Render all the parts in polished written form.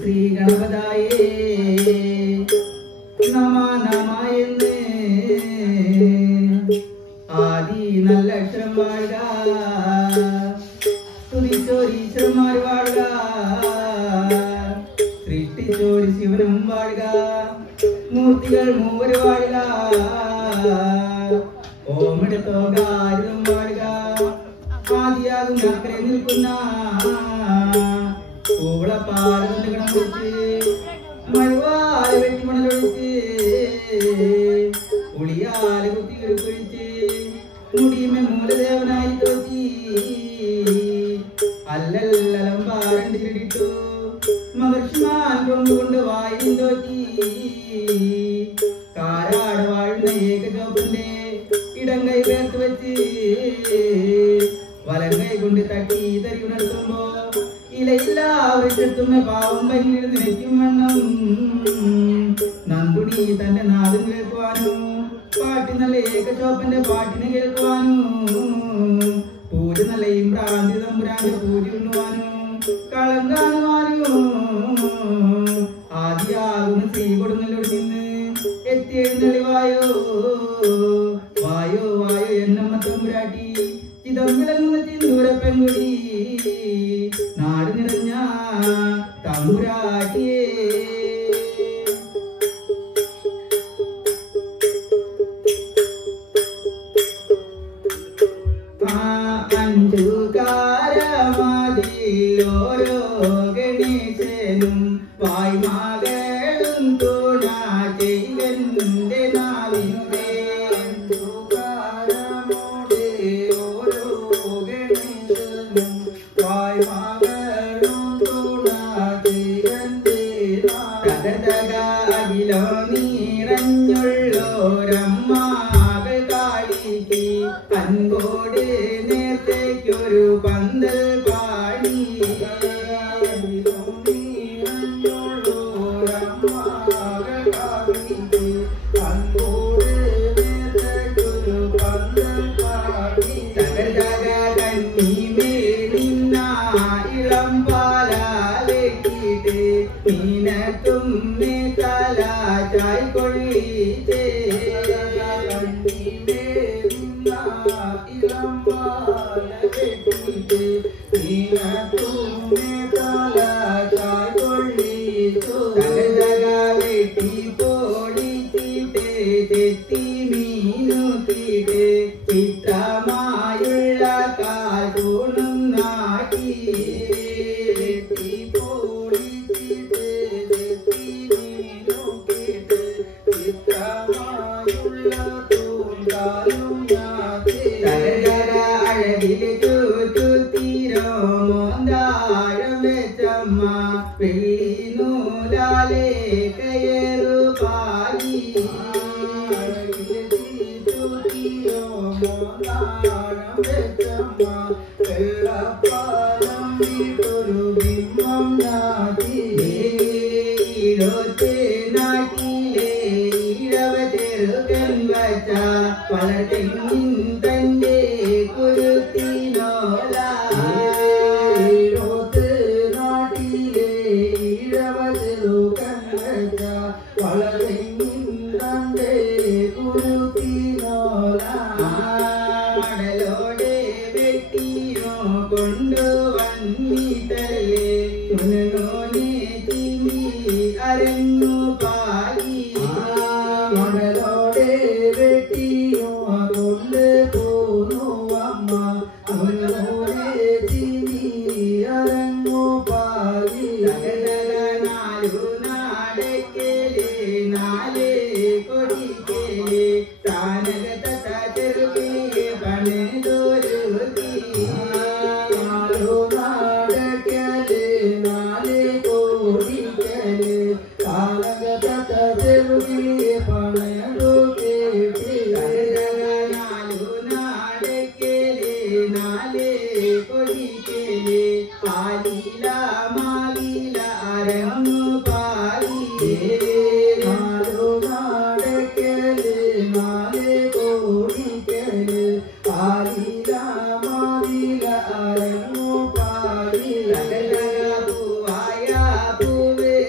ശ്രീ ഗണപതായേ നമ നമ എന്ന് ആദി നല്ല അക്ഷരം വാഴുക തുതിച്ചോരീശ്വരന്മാർ വാഴുക സൃഷ്ടിച്ചോരി ശിവനും വാഴുക മൂർത്തികൾ മൂവര് വാഴുക ഓമെടുത്തോ കാര്യം വാഴുക ആദിയാകും അക്കരെ നിൽക്കുന്ന കൂവളപ്പാറ കുറിച്ച് മഴവാല വെട്ടിമണലൊഴിച്ച് ഉളിയാല കുത്തി കുഴിച്ച് മുടിയുമേ മൂലദേവനായി തോറ്റി അല്ലല്ലം പാരണ്ട് കിടിട്ടു മഹർഷിമാൻ കൊണ്ടുകൊണ്ട് വായും തോറ്റി കാരാട് വാഴുന്ന ഏകജോപ്പന്റെ ഇടങ്കൈ പേർത്ത് വെച്ച് വലങ്കൈ കൊണ്ട് തട്ടി തരി ഉണർത്തുമ്പോ ഇലയില്ല വൃക്ഷത്തുമ്മ പാവം ഭംഗിയിൽ നിലയ്ക്കും വണ്ണം നന്ദുണി തന്റെ നാദം കേൾക്കുവാനും പാട്ടി നല്ല ഏകചോപ്പന്റെ പാട്ടിനെ കേൾക്കുവാനും പൂജ നല്ല ഇമ്രാന്തി തമ്പുരാന്റെ പൂജ ഉണ്ണുവാനും കളം കാണുവാനും ആദ്യാകുന്ന ശ്രീ കൊടുങ്ങല്ലൂരിൽ നിന്ന് എത്തിയെഴുന്നള്ളി വായോ വായോ വായോ എന്നമ്മ തമ്പുരാട്ടി ചിതം വിളങ്ങുന്ന ചിന്തൂര പെൺകുടി നാട് നിറഞ്ഞ തമ്പുരാട്ടിയേ ഓരോ ഗണേശനും വായ്മകളും തുണ ചെയ്യന്റെ നാവിനുടെ ഓരോ ഗണേശനും വായ്മകളും തുണ ചെയ്യന്റെ തകതകയിലോ നീറഞ്ഞുള്ളോരമ്മകൾ കാളിക്ക് അൻപോട് നേരത്തേക്കൊരു പന്തൽ പാടി ഇളം പാലാലെക്കിട്ട് മീനത്തും തല ചായ്ക്കൊള്ളിച്ചേ ഇളം പാലെക്കിട്ട് മീനത്തും തല ചായ്ക്കൊള്ളിച്ചു വെട്ടി പൊടിച്ചിട്ട് തെറ്റി മീനുത്തിട്ട് ചിത്രമായുള്ള കാതൂണും നാട്ടി വെട്ടി പൊടിച്ചിട്ട് തെറ്റി മീനുത്തിട്ട് ചിത്രമായുള്ള തൂങ്കാലും അഴകില് ചുറ്റുത്തീരോ മോന്താഴം വെച്ചമ്മ വെള്ളി നൂലാലേ കയറു പാലി ചുറ്റുത്തീരോ മോന്താഴം വെച്ചമ്മ വെള്ളപ്പാലം വീട്ടൊരു ബിംബം നാട്ടിലേ നാട്ടിലെ ഇഴവ ചെറുകൻ വച്ച വളർതെങ്ങിൻ തന്റെ കുരുത്തിനോല നാട്ടിലെ ഇഴവ ചെറുകൻ വച്ച വളർതെങ്ങിൻ തന്റെ കുരുത്തിനോല മടലോടെ വെട്ടിയോ കൊണ്ടുവന്നിട്ടല്ലേ മുനോനെ തിങ്ങി അരങ്ങു പാലി മടലോടെ വെട്ടിയോ കൊണ്ട് പോന്നു അമ്മ മുനോനെ തിങ്ങി അരങ്ങു പാലി നാലു നാടക്കലേ നാലേ കൊടിക്കലേ താനക ചെറുകേ പണിതൊരുത്തി നാലു നാടക്കലേ നാലേ കൊടിക്കലേ താനക ചെറുകേ പണിതൊരുത്തി നാലു നാടക്കലേ നാലേ കൊടിക്കലേ പാലില മാലില അരങ്ങു പാലി നാലു നാടക്കലേ നാലേ കൊടിക്കലേ പാലില മാലില അരങ്ങു പാലി പൂവായ പൂവേ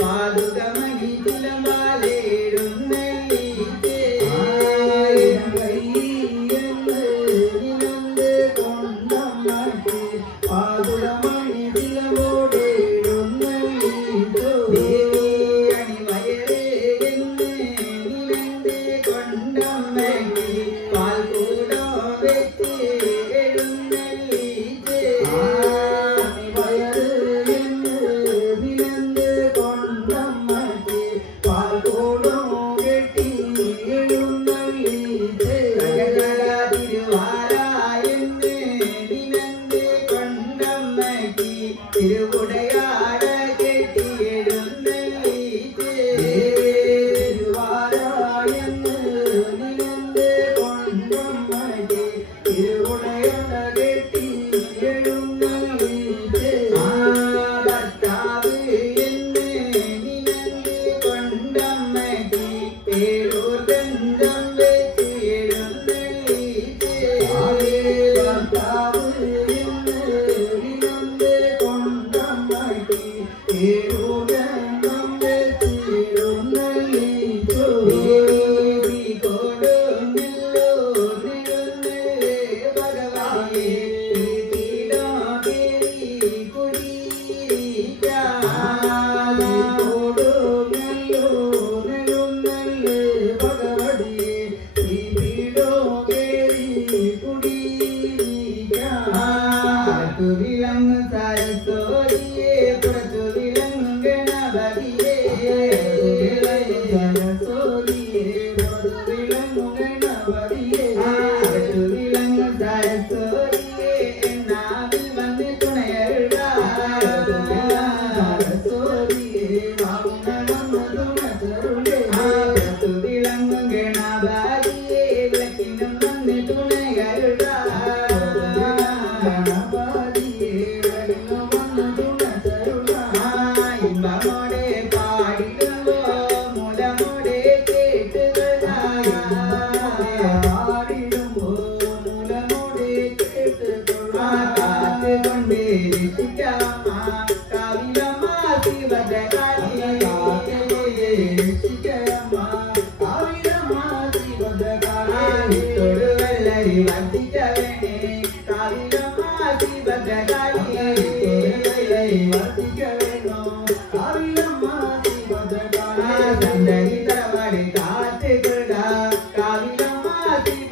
പാടുകമണി ചിലമ്പാലേടുന്നേ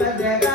Kavilama